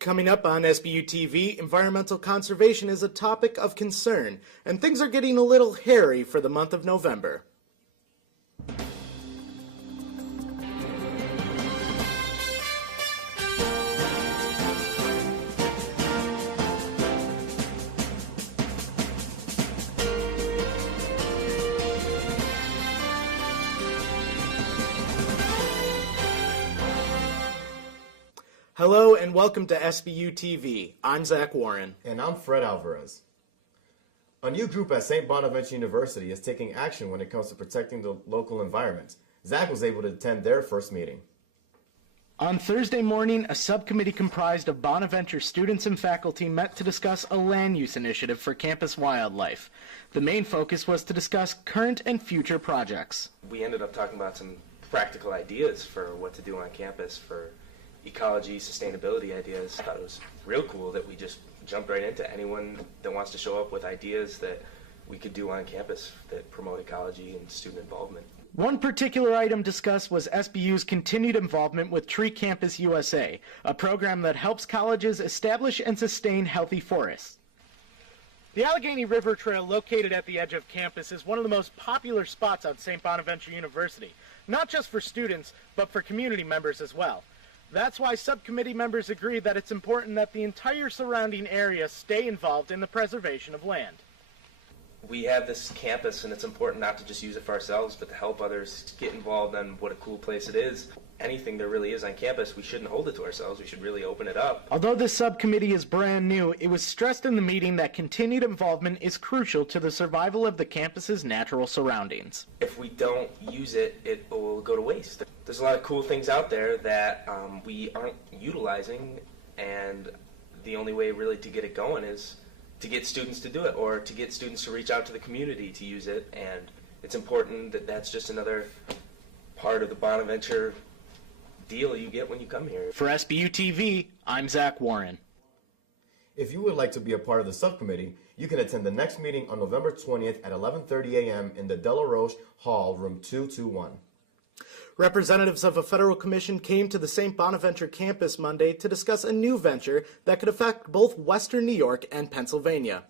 Coming up on SBU TV, environmental conservation is a topic of concern, and things are getting a little hairy for the month of November. Hello and welcome to SBU TV. I'm Zach Warren. And I'm Fred Alvarez. A new group at St. Bonaventure University is taking action when it comes to protecting the local environment. Zach was able to attend their first meeting. On Thursday morning, a subcommittee comprised of Bonaventure students and faculty met to discuss a land use initiative for campus wildlife. The main focus was to discuss current and future projects. We ended up talking about some practical ideas for what to do on campus for ecology, sustainability ideas. I thought it was real cool that we just jumped right into anyone that wants to show up with ideas that we could do on campus that promote ecology and student involvement. One particular item discussed was SBU's continued involvement with Tree Campus USA, a program that helps colleges establish and sustain healthy forests. The Allegheny River Trail, located at the edge of campus, is one of the most popular spots on St. Bonaventure University, not just for students, but for community members as well. That's why subcommittee members agree that it's important that the entire surrounding area stay involved in the preservation of land. We have this campus and it's important not to just use it for ourselves, but to help others get involved on what a cool place it is. Anything there really is on campus, we shouldn't hold it to ourselves. We should really open it up. Although this subcommittee is brand new, it was stressed in the meeting that continued involvement is crucial to the survival of the campus's natural surroundings. If we don't use it, it will go to waste. There's a lot of cool things out there that we aren't utilizing, and the only way really to get it going is to get students to do it, or to get students to reach out to the community to use it. And it's important that that's just another part of the Bonaventure deal you get when you come here. For SBU TV, I'm Zach Warren. If you would like to be a part of the subcommittee, you can attend the next meeting on November 20th at 11:30 a.m. in the De La Roche Hall, room 221. Representatives of a federal commission came to the St. Bonaventure campus Monday to discuss a new venture that could affect both Western New York and Pennsylvania.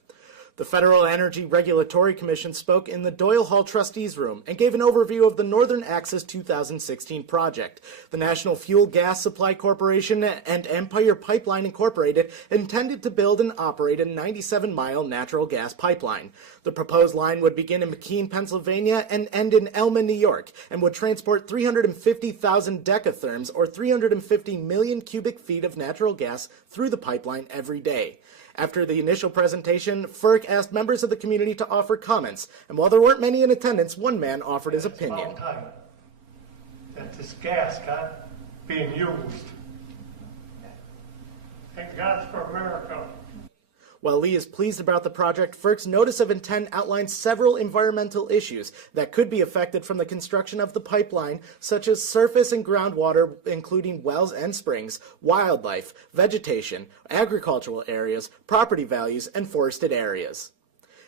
The Federal Energy Regulatory Commission spoke in the Doyle Hall Trustees Room and gave an overview of the Northern Axis 2016 project. The National Fuel Gas Supply Corporation and Empire Pipeline Incorporated intended to build and operate a 97-mile natural gas pipeline. The proposed line would begin in McKean, Pennsylvania and end in Elma, New York, and would transport 350,000 decatherms, or 350 million cubic feet of natural gas, through the pipeline every day. After the initial presentation, FERC asked members of the community to offer comments, and while there weren't many in attendance, one man offered his opinion. It's about time that this gas got being used. Thank God for America. While Lee is pleased about the project, FERC's notice of intent outlines several environmental issues that could be affected from the construction of the pipeline, such as surface and groundwater, including wells and springs, wildlife, vegetation, agricultural areas, property values, and forested areas.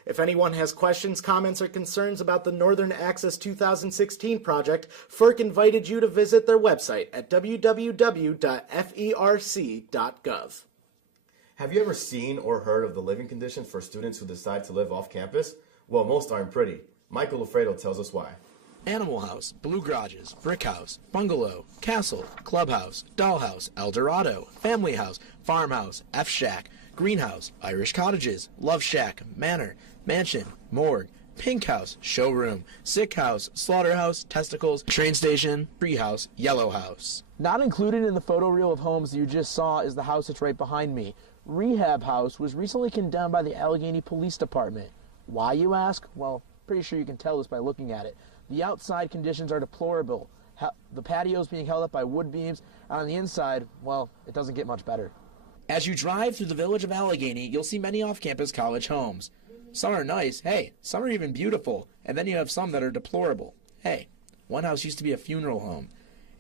If anyone has questions, comments, or concerns about the Northern Axis 2016 project, FERC invited you to visit their website at www.ferc.gov. Have you ever seen or heard of the living conditions for students who decide to live off campus? Well, most aren't pretty. Michael Loffredo tells us why. Animal house, blue garages, brick house, bungalow, castle, clubhouse, dollhouse, Eldorado, family house, farmhouse, F-shack, greenhouse, Irish cottages, love shack, manor, mansion, morgue, pink house, showroom, sick house, slaughterhouse, testicles, train station, treehouse, yellow house. Not included in the photo reel of homes you just saw is the house that's right behind me. Rehab house was recently condemned by the Allegheny Police Department. Why, you ask? Well, pretty sure you can tell this by looking at it. The outside conditions are deplorable. The patio's being held up by wood beams, and on the inside, well, it doesn't get much better. As you drive through the village of Allegheny, you'll see many off-campus college homes. Some are nice, hey, some are even beautiful, and then you have some that are deplorable. Hey, one house used to be a funeral home,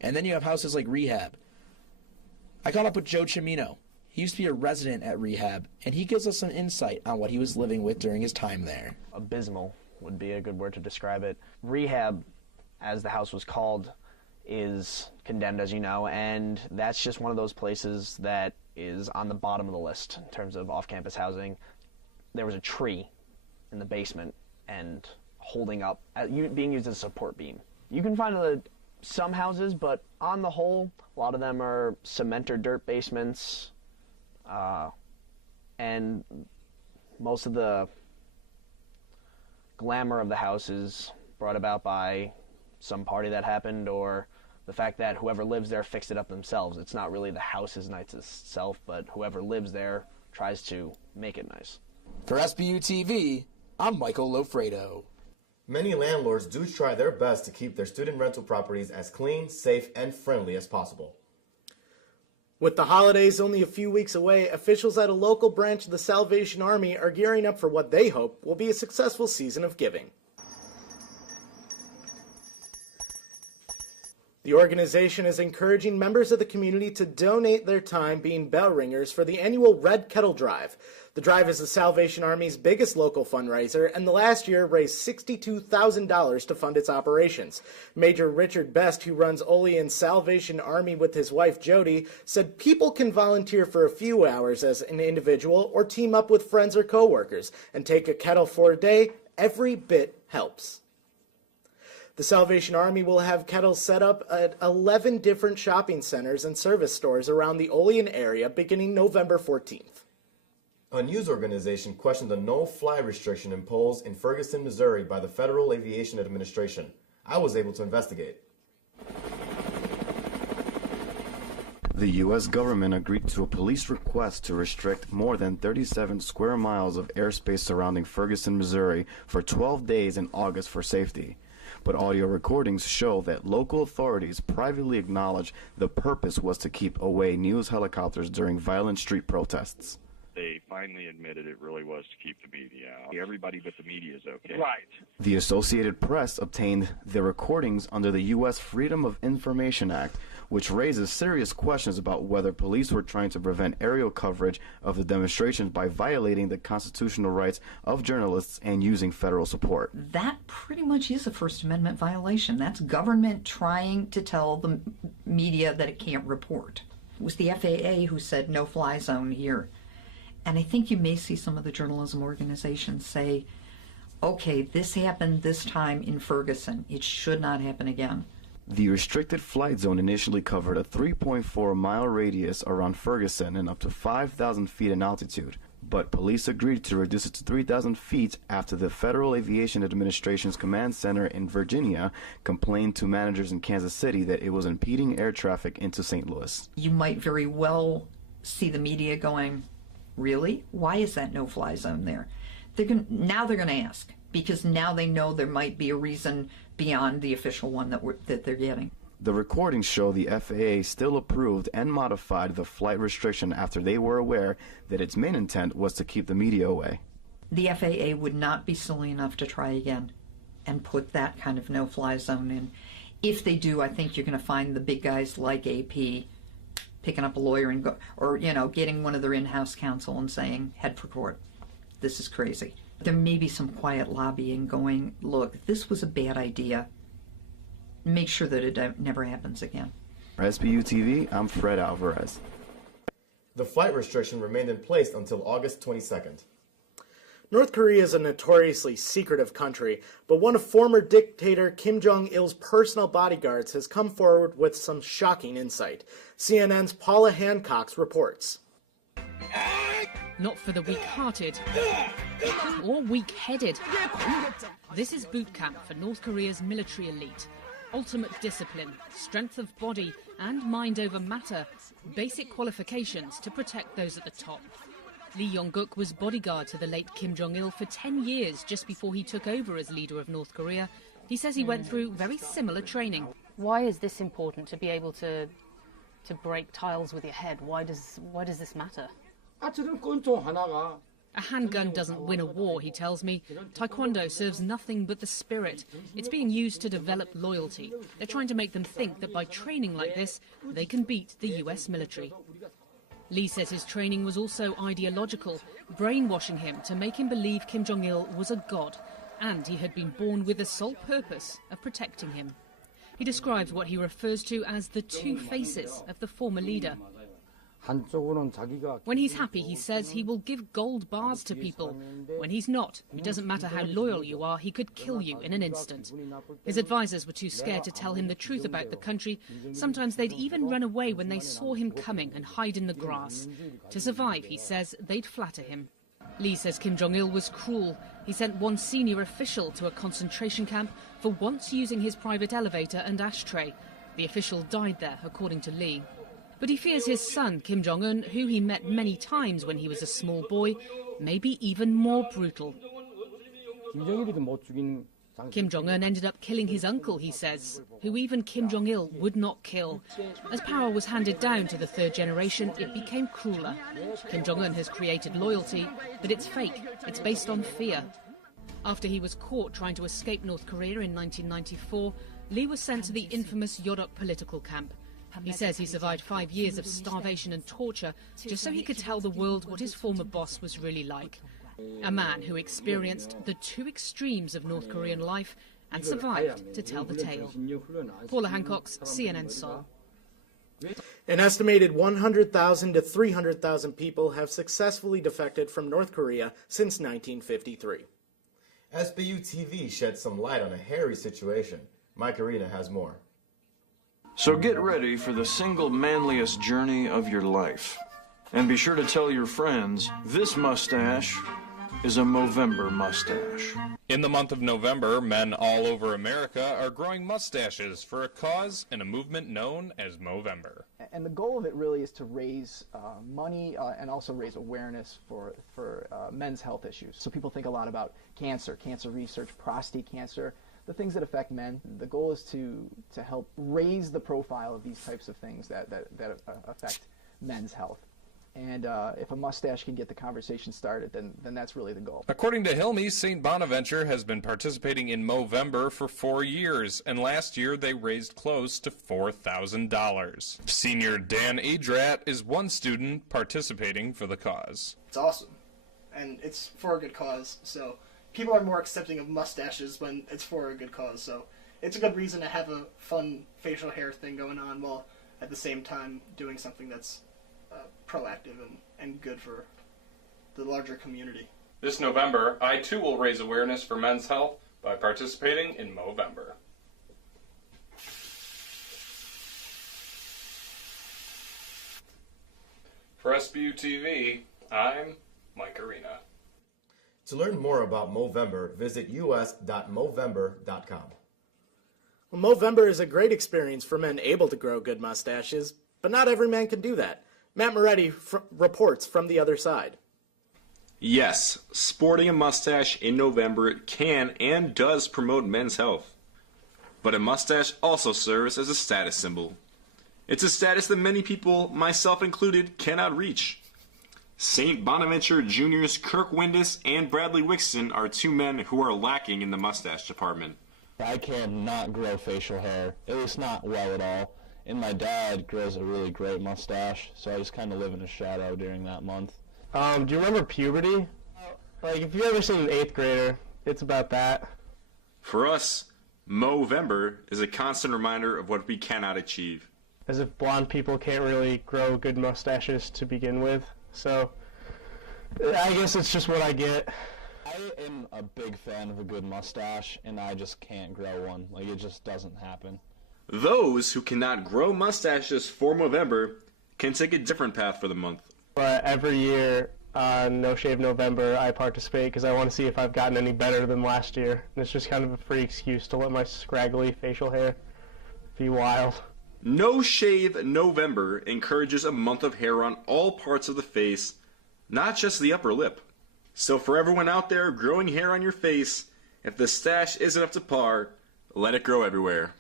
and then you have houses like Rehab. I caught up with Joe Cimino. He used to be a resident at Rehab, and he gives us some insight on what he was living with during his time there. Abysmal would be a good word to describe it. Rehab, as the house was called, is condemned, as you know, and that's just one of those places that is on the bottom of the list in terms of off-campus housing. There was a tree in the basement and holding up, being used as a support beam. You can find some houses, but on the whole, a lot of them are cement or dirt basements, and most of the glamour of the house is brought about by some party that happened, or the fact that whoever lives there fixed it up themselves. It's not really the house's nice itself, but whoever lives there tries to make it nice. For SBU TV, I'm Michael Loffredo. Many landlords do try their best to keep their student rental properties as clean, safe, and friendly as possible. With the holidays only a few weeks away, officials at a local branch of the Salvation Army are gearing up for what they hope will be a successful season of giving. The organization is encouraging members of the community to donate their time being bell ringers for the annual Red Kettle Drive. The drive is the Salvation Army's biggest local fundraiser, and the last year raised $62,000 to fund its operations. Major Richard Best, who runs Olean's Salvation Army with his wife Jody, said people can volunteer for a few hours as an individual or team up with friends or coworkers and take a kettle for a day. Every bit helps. The Salvation Army will have kettles set up at 11 different shopping centers and service stores around the Olean area beginning November 14th. A news organization questioned the no-fly restriction imposed in Ferguson, Missouri by the Federal Aviation Administration. I was able to investigate. The U.S. government agreed to a police request to restrict more than 37 square miles of airspace surrounding Ferguson, Missouri for 12 days in August for safety. But audio recordings show that local authorities privately acknowledged the purpose was to keep away news helicopters during violent street protests. They finally admitted it really was to keep the media out. Everybody but the media is okay. Right. The Associated Press obtained the recordings under the U.S. Freedom of Information Act, which raises serious questions about whether police were trying to prevent aerial coverage of the demonstrations by violating the constitutional rights of journalists and using federal support. That pretty much is a First Amendment violation. That's government trying to tell the media that it can't report. It was the FAA who said no-fly zone here. And I think you may see some of the journalism organizations say, okay, this happened this time in Ferguson. It should not happen again. The restricted flight zone initially covered a 3.4-mile radius around Ferguson and up to 5,000 feet in altitude, but police agreed to reduce it to 3,000 feet after the Federal Aviation Administration's command center in Virginia complained to managers in Kansas City that it was impeding air traffic into St. Louis. You might very well see the media going, really? Why is that no-fly zone there? Now they're going to ask, because now they know there might be a reason beyond the official one that they're getting. The recordings show the FAA still approved and modified the flight restriction after they were aware that its main intent was to keep the media away. The FAA would not be silly enough to try again and put that kind of no-fly zone in. If they do, I think you're going to find the big guys like AP picking up a lawyer and getting one of their in-house counsel and saying, head for court. This is crazy. There may be some quiet lobbying going, look, this was a bad idea. Make sure that it never happens again. For SBU TV, I'm Fred Alvarez. The flight restriction remained in place until August 22nd. North Korea is a notoriously secretive country, but one of former dictator Kim Jong-il's personal bodyguards has come forward with some shocking insight. CNN's Paula Hancocks reports. Not for the weak-hearted or weak-headed. This is boot camp for North Korea's military elite. Ultimate discipline, strength of body and mind over matter. Basic qualifications to protect those at the top. Lee Yong-guk was bodyguard to the late Kim Jong-il for 10 years just before he took over as leader of North Korea. He says he went through very similar training. Why is this important, to be able to break tiles with your head? Why does this matter? A handgun doesn't win a war, he tells me. Taekwondo serves nothing but the spirit. It's being used to develop loyalty. They're trying to make them think that by training like this, they can beat the US military. Lee says his training was also ideological, brainwashing him to make him believe Kim Jong-il was a god, and he had been born with the sole purpose of protecting him. He describes what he refers to as the two faces of the former leader. When he's happy, he says he will give gold bars to people. When he's not, it doesn't matter how loyal you are, he could kill you in an instant. His advisors were too scared to tell him the truth about the country. Sometimes they'd even run away when they saw him coming and hide in the grass. To survive, he says, they'd flatter him. Lee says Kim Jong-il was cruel. He sent one senior official to a concentration camp for once using his private elevator and ashtray. The official died there, according to Lee. But he fears his son, Kim Jong-un, who he met many times when he was a small boy, may be even more brutal. Kim Jong-un ended up killing his uncle, he says, who even Kim Jong-il would not kill. As power was handed down to the third generation, it became crueler. Kim Jong-un has created loyalty, but it's fake. It's based on fear. After he was caught trying to escape North Korea in 1994, Lee was sent to the infamous Yodok political camp. He says he survived 5 years of starvation and torture just so he could tell the world what his former boss was really like. A man who experienced the two extremes of North Korean life and survived to tell the tale. Paula Hancocks, CNN Seoul. An estimated 100,000 to 300,000 people have successfully defected from North Korea since 1953. SBU TV shed some light on a hairy situation. Mike Arena has more. So get ready for the single manliest journey of your life. And be sure to tell your friends, this mustache is a Movember mustache. In the month of November, men all over America are growing mustaches for a cause and a movement known as Movember. And the goal of it really is to raise money and also raise awareness for men's health issues. So people think a lot about cancer research, prostate cancer, the things that affect men. The goal is to help raise the profile of these types of things that affect men's health. And if a mustache can get the conversation started, then that's really the goal. According to Hilmy, St. Bonaventure has been participating in Movember for 4 years, and last year they raised close to $4,000. Senior Dan Adrat is one student participating for the cause. It's awesome, and it's for a good cause, so people are more accepting of mustaches when it's for a good cause, so it's a good reason to have a fun facial hair thing going on while at the same time doing something that's proactive and good for the larger community. This November, I too will raise awareness for men's health by participating in Movember. For SBU TV, I'm Mike Arena. To learn more about Movember, visit us.movember.com. Well, Movember is a great experience for men able to grow good mustaches, but not every man can do that. Matt Moretti reports from the other side. Yes, sporting a mustache in November can and does promote men's health. But a mustache also serves as a status symbol. It's a status that many people, myself included, cannot reach. St. Bonaventure Juniors Kirk Windus and Bradley Wixson are two men who are lacking in the mustache department. I cannot grow facial hair, at least not well at all. And my dad grows a really great mustache, so I just kind of live in a shadow during that month. Do you remember puberty? Like, if you ever seen an 8th grader, it's about that. For us, Movember is a constant reminder of what we cannot achieve. As if blonde people can't really grow good mustaches to begin with, so I guess it's just what I get. I am a big fan of a good mustache, and I just can't grow one. Like, it just doesn't happen. Those who cannot grow mustaches for Movember can take a different path for the month. But every year on No Shave November, I participate because I want to see if I've gotten any better than last year. And it's just kind of a free excuse to let my scraggly facial hair be wild. No Shave November encourages a month of hair on all parts of the face, not just the upper lip. So for everyone out there growing hair on your face, if the stash isn't up to par, let it grow everywhere.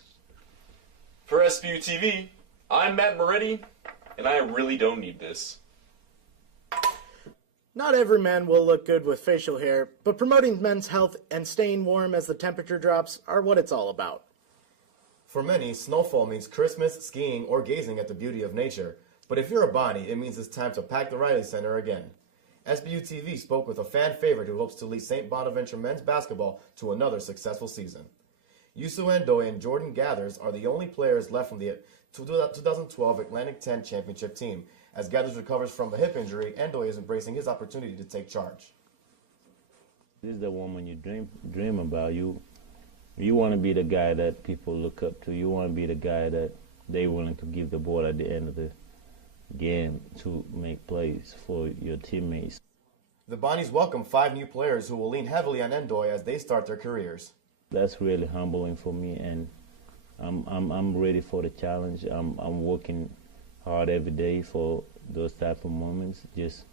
For SBU TV, I'm Matt Moretti, and I really don't need this. Not every man will look good with facial hair, but promoting men's health and staying warm as the temperature drops are what it's all about. For many, snowfall means Christmas, skiing, or gazing at the beauty of nature. But if you're a body, it means it's time to pack the Riley Center again. SBU TV spoke with a fan favorite who hopes to lead St. Bonaventure men's basketball to another successful season. Yusu Endoy and Jordan Gathers are the only players left from the 2012 Atlantic 10 championship team. As Gathers recovers from the hip injury, Endoy is embracing his opportunity to take charge. This is the woman you dream about. You want to be the guy that people look up to. You want to be the guy that they're willing to give the ball at the end of the game to make plays for your teammates. The Bonnies welcome 5 new players who will lean heavily on Endoy as they start their careers. That's really humbling for me, and I'm ready for the challenge. I'm working hard every day for those type of moments, just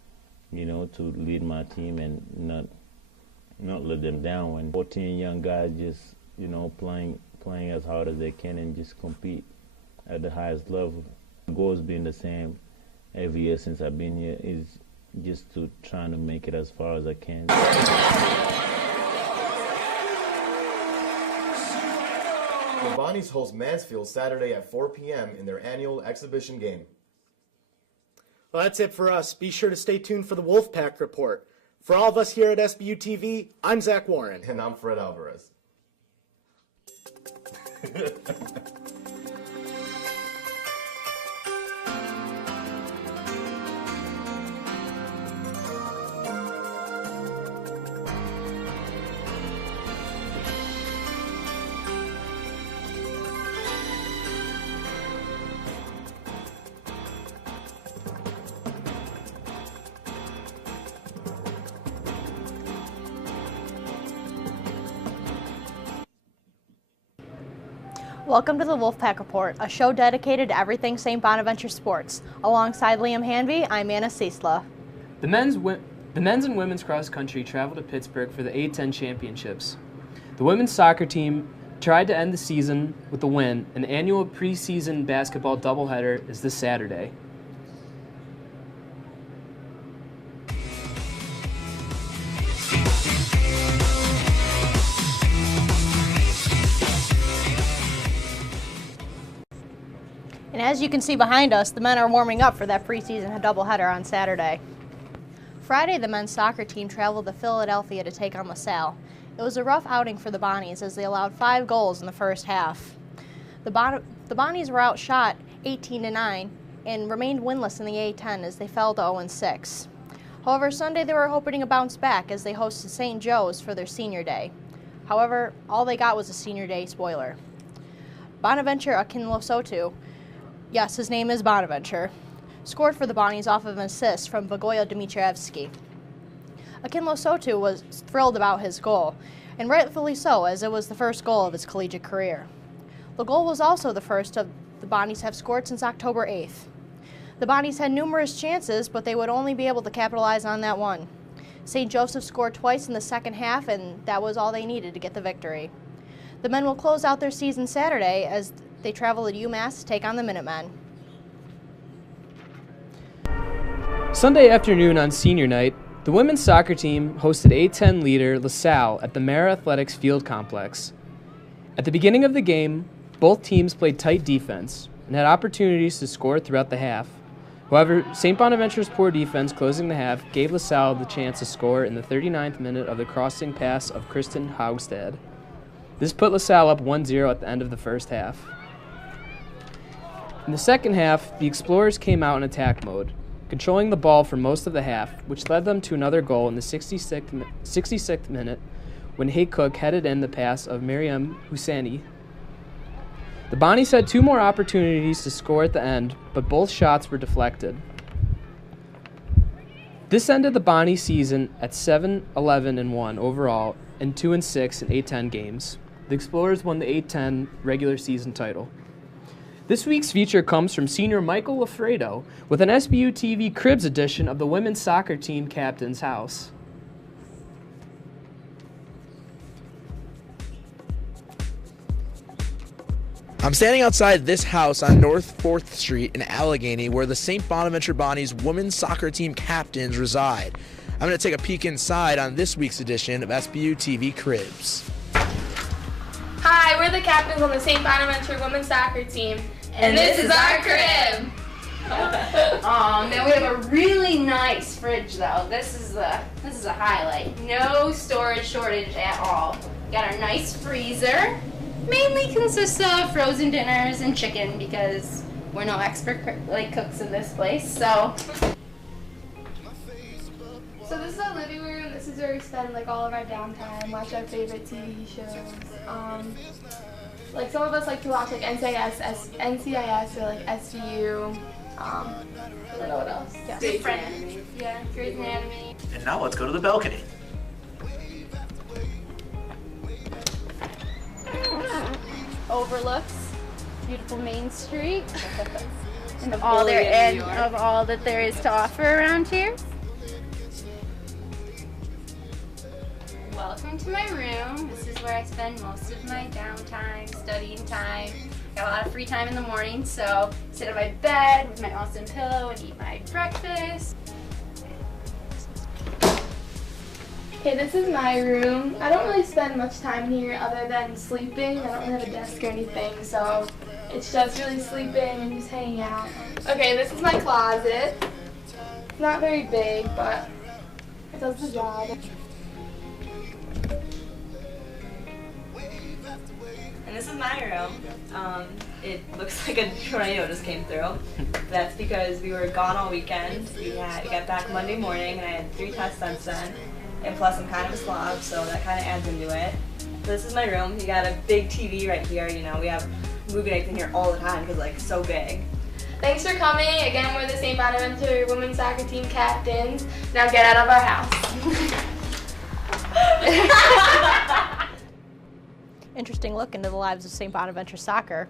to lead my team and not let them down. When 14 young guys just playing as hard as they can and just compete at the highest level. The goal's been the same every year since I've been here, is just to trying to make it as far as I can. The Bonnies host Mansfield Saturday at 4 p.m. in their annual exhibition game. Well, that's it for us. Be sure to stay tuned for the Wolfpack Report. For all of us here at SBU TV, I'm Zach Warren. And I'm Fred Alvarez. Welcome to the Wolfpack Report, a show dedicated to everything St. Bonaventure sports. Alongside Liam Hanvey, I'm Anna Ciesla. The men's and women's cross country traveled to Pittsburgh for the A10 championships. The women's soccer team tried to end the season with a win. An annual preseason basketball doubleheader is this Saturday. And as you can see behind us, the men are warming up for that preseason doubleheader on Saturday. Friday, the men's soccer team traveled to Philadelphia to take on LaSalle. It was a rough outing for the Bonnies as they allowed 5 goals in the first half. The Bonnies were outshot 18-9 and remained winless in the A10 as they fell to 0-6. However, Sunday they were hoping to bounce back as they hosted St. Joe's for their senior day. However, all they got was a senior day spoiler. Bonaventure Akinlosotu, yes, his name is Bonaventure, scored for the Bonnies off of an assist from Bogoya Dmitrievsky. Akinlosotu was thrilled about his goal, and rightfully so, as it was the first goal of his collegiate career. The goal was also the first of the Bonnies have scored since October 8th. The Bonnies had numerous chances, but they would only be able to capitalize on that one. St. Joseph scored twice in the second half, and that was all they needed to get the victory. The men will close out their season Saturday as they travel to UMass to take on the Minutemen. Sunday afternoon on senior night, the women's soccer team hosted A10 leader LaSalle at the Mara Athletics Field Complex. At the beginning of the game, both teams played tight defense and had opportunities to score throughout the half. However, St. Bonaventure's poor defense closing the half gave LaSalle the chance to score in the 39th minute of the crossing pass of Kristen Haugstad. This put LaSalle up 1-0 at the end of the first half. In the second half, the Explorers came out in attack mode, controlling the ball for most of the half, which led them to another goal in the 66th minute when Hay Cook headed in the pass of Miriam Husseini. The Bonnies had 2 more opportunities to score at the end, but both shots were deflected. This ended the Bonnie season at 7-11-1 overall and 2-6 in A10 games. The Explorers won the A10 regular season title. This week's feature comes from senior Michael Loffredo with an SBU TV Cribs edition of the women's soccer team captain's house. I'm standing outside this house on North 4th Street in Allegheny where the St. Bonaventure Bonnies women's soccer team captains reside. I'm going to take a peek inside on this week's edition of SBU TV Cribs. Hi, we're the captains on the St. Bonaventure women's soccer team, and this is our crib. Man, we have a really nice fridge though. This is a highlight. No storage shortage at all. Got our nice freezer. mainly consists of frozen dinners and chicken because we're no expert cooks in this place. So this is our living room. This is where we spend all of our downtime, watch our favorite TV shows. Some of us like to watch NCIS or SBU. I don't know what else. Yeah. Grey's Anatomy. Yeah, Grey's Anatomy. And now let's go to the balcony. Overlooks beautiful Main Street and of all that there is to offer around here. Welcome to my room. This is where I spend most of my downtime, studying time. Got a lot of free time in the morning, so sit on my bed with my awesome pillow and eat my breakfast. Okay, this is my room. I don't really spend much time here other than sleeping. I don't really have a desk or anything, so it's just really sleeping and just hanging out. Okay, this is my closet. It's not very big, but it does the job. And this is my room. It looks like a tornado just came through. That's because we were gone all weekend. We got back Monday morning, and I had 3 tests since then. And plus, I'm kind of a slob, so that kind of adds into it. So this is my room. You got a big TV right here. You know, we have movie nights in here all the time because it's so big. Thanks for coming. Again, we're the St. Bonaventure women's soccer team captains. Now get out of our house. Interesting look into the lives of St. Bonaventure soccer.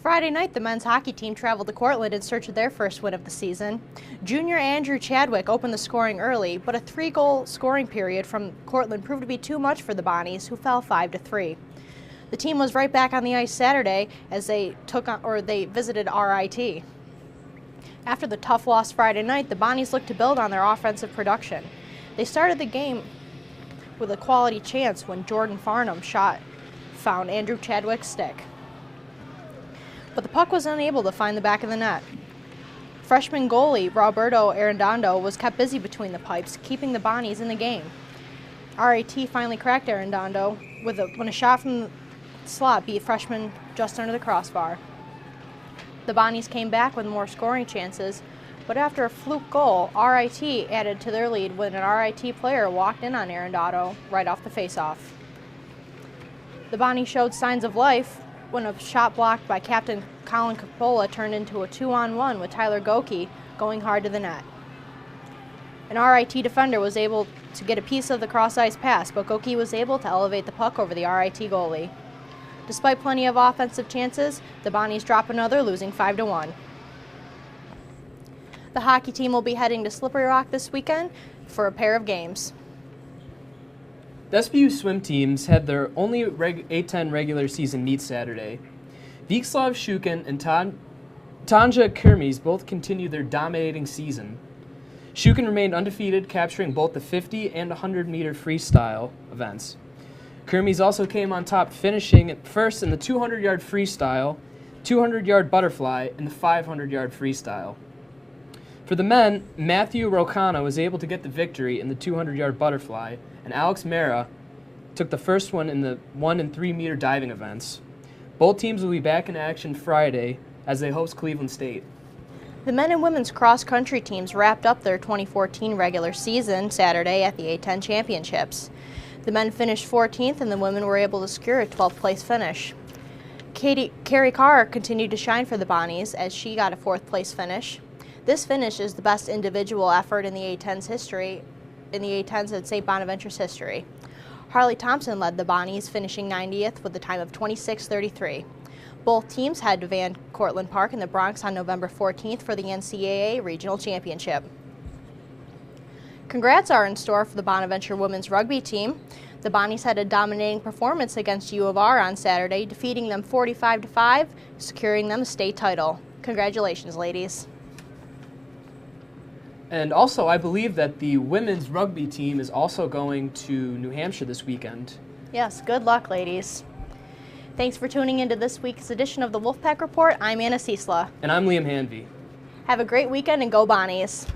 Friday night, the men's hockey team traveled to Cortland in search of their first win of the season. Junior Andrew Chadwick opened the scoring early, but a 3-goal scoring period from Cortland proved to be too much for the Bonnies, who fell 5-3. The team was right back on the ice Saturday as they visited RIT. After the tough loss Friday night, the Bonnies looked to build on their offensive production. They started the game with a quality chance when Jordan Farnham found Andrew Chadwick's stick. But the puck was unable to find the back of the net. Freshman goalie Roberto Arredondo was kept busy between the pipes, keeping the Bonnies in the game. RIT finally cracked Arredondo when a shot from the slot beat freshman just under the crossbar. The Bonnies came back with more scoring chances, but after a fluke goal, RIT added to their lead when an RIT player walked in on Arredondo right off the faceoff. The Bonnies showed signs of life when a shot blocked by captain Colin Coppola turned into a 2-on-1 with Tyler Goki going hard to the net. An RIT defender was able to get a piece of the cross-ice pass, but Goki was able to elevate the puck over the RIT goalie. Despite plenty of offensive chances, the Bonnies drop another, losing 5-1. The hockey team will be heading to Slippery Rock this weekend for a pair of games. The SBU swim teams had their only A10 regular season meet Saturday. Vyacheslav Shukin and Tanja Kermes both continued their dominating season. Shukin remained undefeated, capturing both the 50 and 100-meter freestyle events. Kermes also came on top, finishing first in the 200-yard freestyle, 200-yard butterfly, and the 500-yard freestyle. For the men, Matthew Rocana was able to get the victory in the 200-yard butterfly, and Alex Mera took the first one in the 1 and 3 meter diving events. Both teams will be back in action Friday as they host Cleveland State. The men and women's cross-country teams wrapped up their 2014 regular season Saturday at the A10 Championships. The men finished 14th and the women were able to secure a 12th place finish. Carrie Carr continued to shine for the Bonnies as she got a 4th place finish. This finish is the best individual effort in the A10's history, in the A10's at St. Bonaventure's history. Harley Thompson led the Bonnies, finishing 90th with a time of 26:33. Both teams head to Van Cortlandt Park in the Bronx on November 14th for the NCAA Regional Championship. Congrats are in store for the Bonaventure women's rugby team. The Bonnies had a dominating performance against U of R on Saturday, defeating them 45-5, securing them a state title. Congratulations, ladies. And also, I believe that the women's rugby team is also going to New Hampshire this weekend. Yes, good luck, ladies. Thanks for tuning into this week's edition of the Wolfpack Report. I'm Anna Ciesla. And I'm Liam Hanvey. Have a great weekend and go Bonnies.